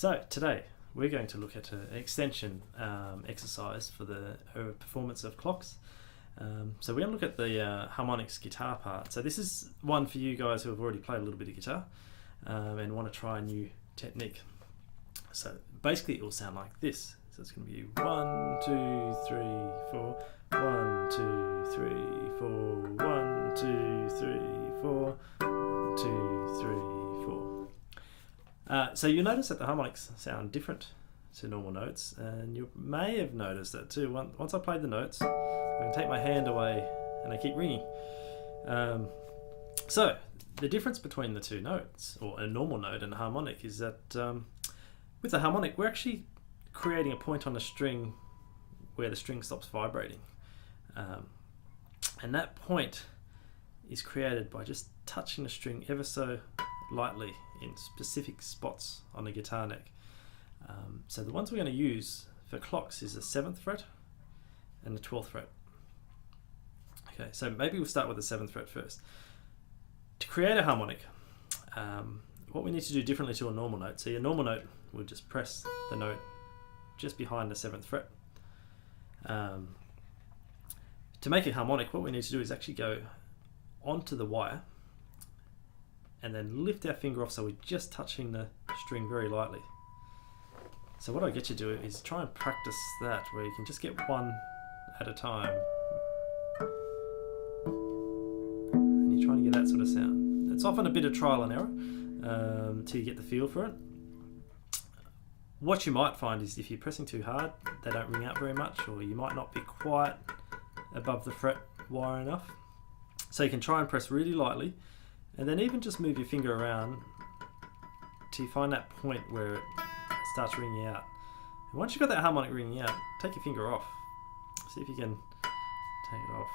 So today we're going to look at an extension exercise for the performance of clocks. So we're going to look at the harmonics guitar part. So this is one for you guys who have already played a little bit of guitar and want to try a new technique. So basically it will sound like this. So it's going to be 1, 2, 3, 4, 1, 2, 3, 4, 1, 2, 3, 4, 1, 2, 3, 4. So you notice that the harmonics sound different to normal notes, and you may have noticed that too. Once I played the notes, I can take my hand away and they keep ringing. So the difference between the two notes, or a normal note and a harmonic, is that with the harmonic we're actually creating a point on the string where the string stops vibrating, and that point is created by just touching the string ever so lightly in specific spots on the guitar neck. So the ones we're going to use for clocks is the 7th fret and the 12th fret. Okay, so maybe we'll start with the 7th fret first. To create a harmonic, what we need to do differently to a normal note, so your normal note will just press the note just behind the 7th fret. To make a harmonic, what we need to do is actually go onto the wire and then lift our finger off so we're just touching the string very lightly. So what I get you to do is try and practice that, where you can just get one at a time and you're trying to get that sort of sound. It's often a bit of trial and error till you get the feel for it. What you might find is if you're pressing too hard, they don't ring out very much, or you might not be quite above the fret wire enough. So you can try and press really lightly, and then even just move your finger around till you find that point where it starts ringing out. And once you've got that harmonic ringing out, take your finger off. See if you can take it off.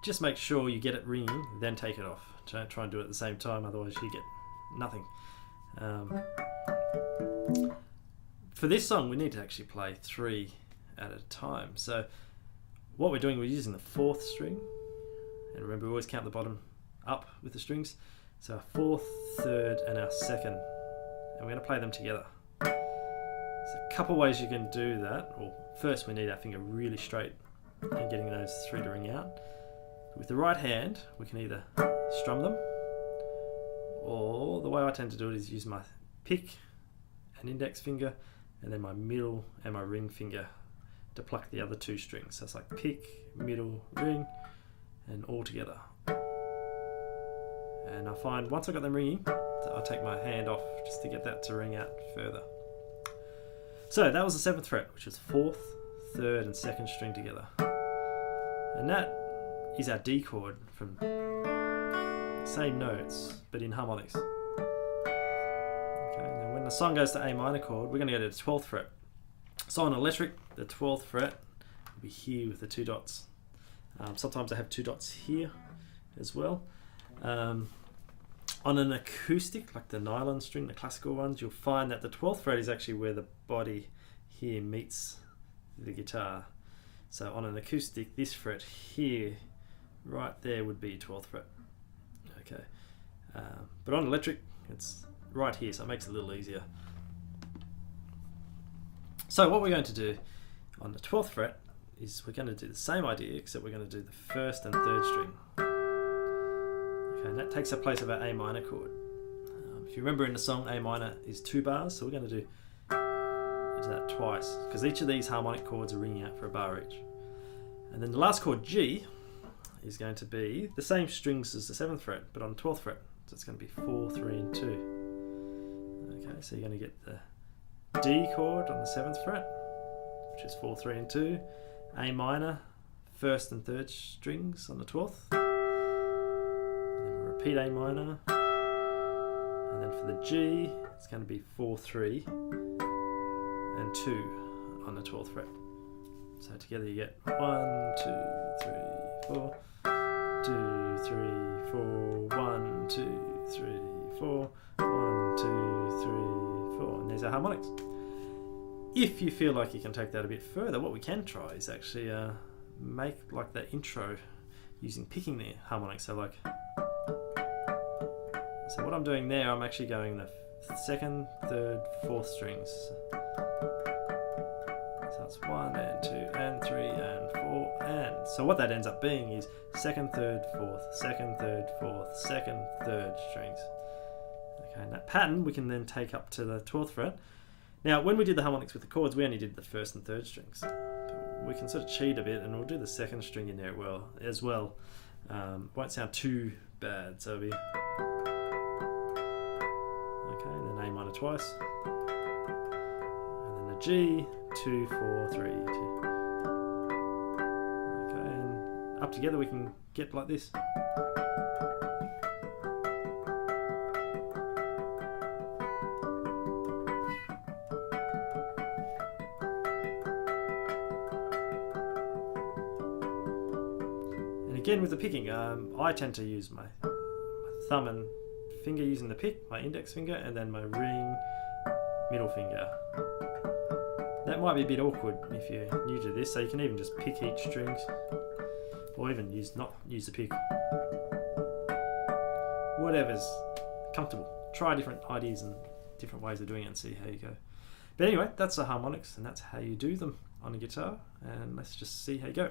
Just make sure you get it ringing, then take it off. Don't try and do it at the same time, otherwise you get nothing. For this song we need to actually play 3 at a time. So what we're doing, we're using the 4th string, and remember we always count the bottom up with the strings. So our 4th, 3rd and our 2nd, and we're going to play them together. There's a couple ways you can do that. Well, first we need our finger really straight and getting those 3 to ring out. With the right hand we can either strum them, or the way I tend to do it is use my pick and index finger and then my middle and my ring finger to pluck the other 2 strings. So it's like pick, middle, ring, and all together. And I find once I got them ringing, I'll take my hand off just to get that to ring out further. So that was the 7th fret, which is 4th, 3rd and 2nd string together. And that is our D chord from same notes but in harmonics. Okay, and then when the song goes to A minor chord, we're going to go to the 12th fret. So on electric, the 12th fret will be here with the 2 dots. Sometimes I have 2 dots here as well. On an acoustic, like the nylon string, the classical ones, you'll find that the 12th fret is actually where the body here meets the guitar. So on an acoustic, this fret here, right there, would be 12th fret. Okay, but on electric, it's right here, so it makes it a little easier. So what we're going to do on the 12th fret is we're going to do the same idea, except we're going to do the 1st and 3rd string. Okay, and that takes the place of our A minor chord. If you remember in the song, A minor is 2 bars, so we're going to do that twice, because each of these harmonic chords are ringing out for a bar each. And then the last chord, G, is going to be the same strings as the 7th fret, but on the 12th fret. So it's going to be 4, 3 and 2. Okay, so you're going to get the D chord on the 7th fret, which is 4, 3 and 2, A minor, 1st and 3rd strings on the 12th, and then we'll repeat A minor, and then for the G it's going to be 4, 3 and 2 on the 12th fret. So together you get 1, 2, 3, 4, 2, 3, 4, 1, 2, 3, 4, 1, 2, 3, 4, and there's our harmonics. If you feel like you can take that a bit further, what we can try is actually make like the intro using picking the harmonics. So what I'm doing there, I'm actually going the second, third, fourth strings. So it's 1 and 2 and 3 and 4 and. So what that ends up being is second, third, fourth, second, third, fourth, second, third strings. Okay, and that pattern we can then take up to the 12th fret. Now, when we did the harmonics with the chords, we only did the first and third strings. But we can sort of cheat a bit, and we'll do the second string in there as well. Won't sound too bad, so it'll be okay, and then A minor twice, and then a G, 2, 4, 3, 2. Okay, and up together we can get like this. Again with the picking, I tend to use my thumb and finger using the pick, my index finger, and then my ring, middle finger. That might be a bit awkward if you're new to this, so you can even just pick each string, or even not use the pick. Whatever's comfortable. Try different ideas and different ways of doing it and see how you go. But anyway, that's the harmonics, and that's how you do them on a guitar, and let's just see how you go.